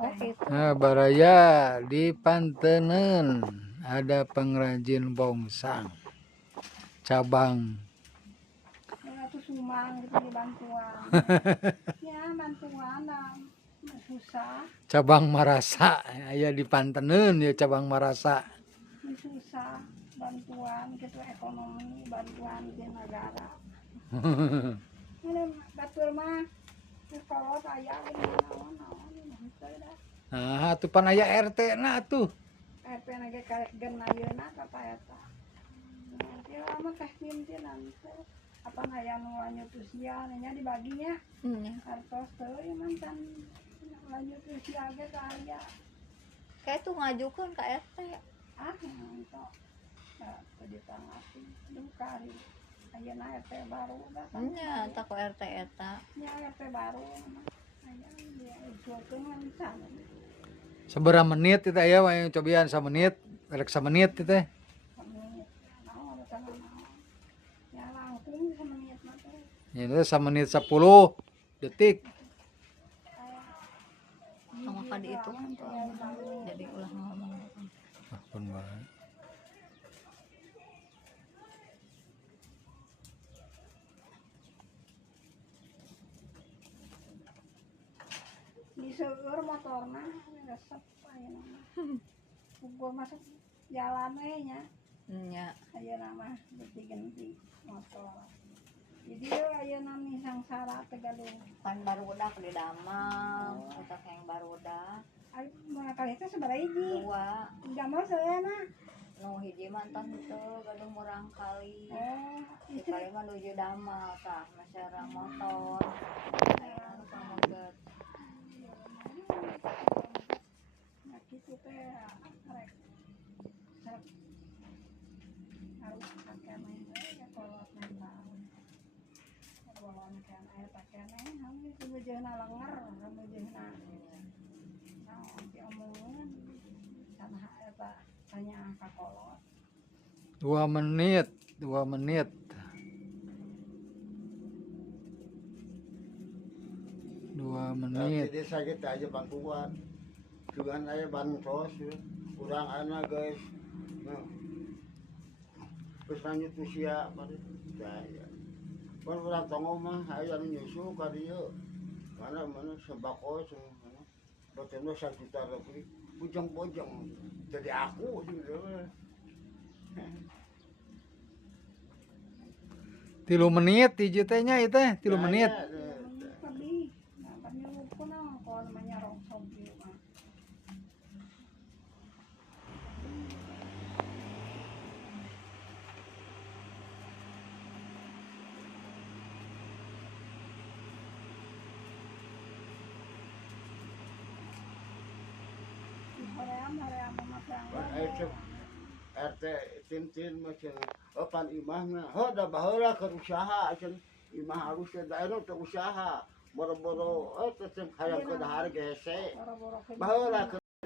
Oh gitu. Nah, Baraya di Pantenen ada pengrajin bongsang cabang. Ya tuh Sumang gitu di bantuan. Ya bantuan lah. Susah. Cabang Marasa aya di Pantenen ya cabang Marasa. Susah bantuan gitu ekonomi bantuan di negara. Ini batur mah kalau saya ini naon gitu dah. Nah, atuh pan aya RT na tuh. RT lagi karek gen ayeuna kata eta. Nanti lama teh pimpinan teh apa aya nu lanjut usia nya dibaginya. Hartos teh ya mantan lanjut usia ge aya. Kayak tuh ngajukeun ka RT. Ah itu. Ditangati dukari. Ayeuna RT baru datang. Nya tak ku RT eta. Nya RT baru. Aya dia usulkeun kan sana. Seberapa menit itu aya we cobian 1 menit, rek 1 menit itu teh. Ya langkung semenit mah teh. Ya itu 1 menit 10 detik. Sama ka dihitungan tuh. Jadi ulah ngomong. Ah, pun bae. Di seueur motorna resep ayeuna mah. Ukur masuk jalan we nya. Nya. Ayeuna mah genti motor. Jadi ayeuna misang syarat teh gaduh. Kan barudak di Damang, utak yang barudak. Ari moal kali teh sabaraha hiji? 2. Gambar saeueuna. Nu hiji mantan itu gaduh murang kali. Oh, Di kali mah nuju Damang tah masyarakat motor. Ayeuna nu pamoget. nah kitu teh rek sarep harus kakene ya kolot mental. Bolon kan aya pakene hamil kebejeuna lenger, kebejeuna. Nah, diomongeun sana eta tanya ka kolot. 2 menit, 2 menit. Jadi sakit aja bantuan, juga saya bansos, kurang anak guys, terus lanjut usia pada saya, kan orang tongo mah ayam nyusu kadieu, mana sembako mana, betul 1 juta lebih, bujang-bujang, jadi aku gitu. 3 menit hiji teh nya ieu teh 3 menit. Lebih, nah kami lupa kalau namanya rongsok gitu mah. Hoream mah RT tin macam pan imahna, da baheula keur usaha cenah imah harus da anu teu usaha, boro-boro teh hayang ke dahar ge hese. Baheula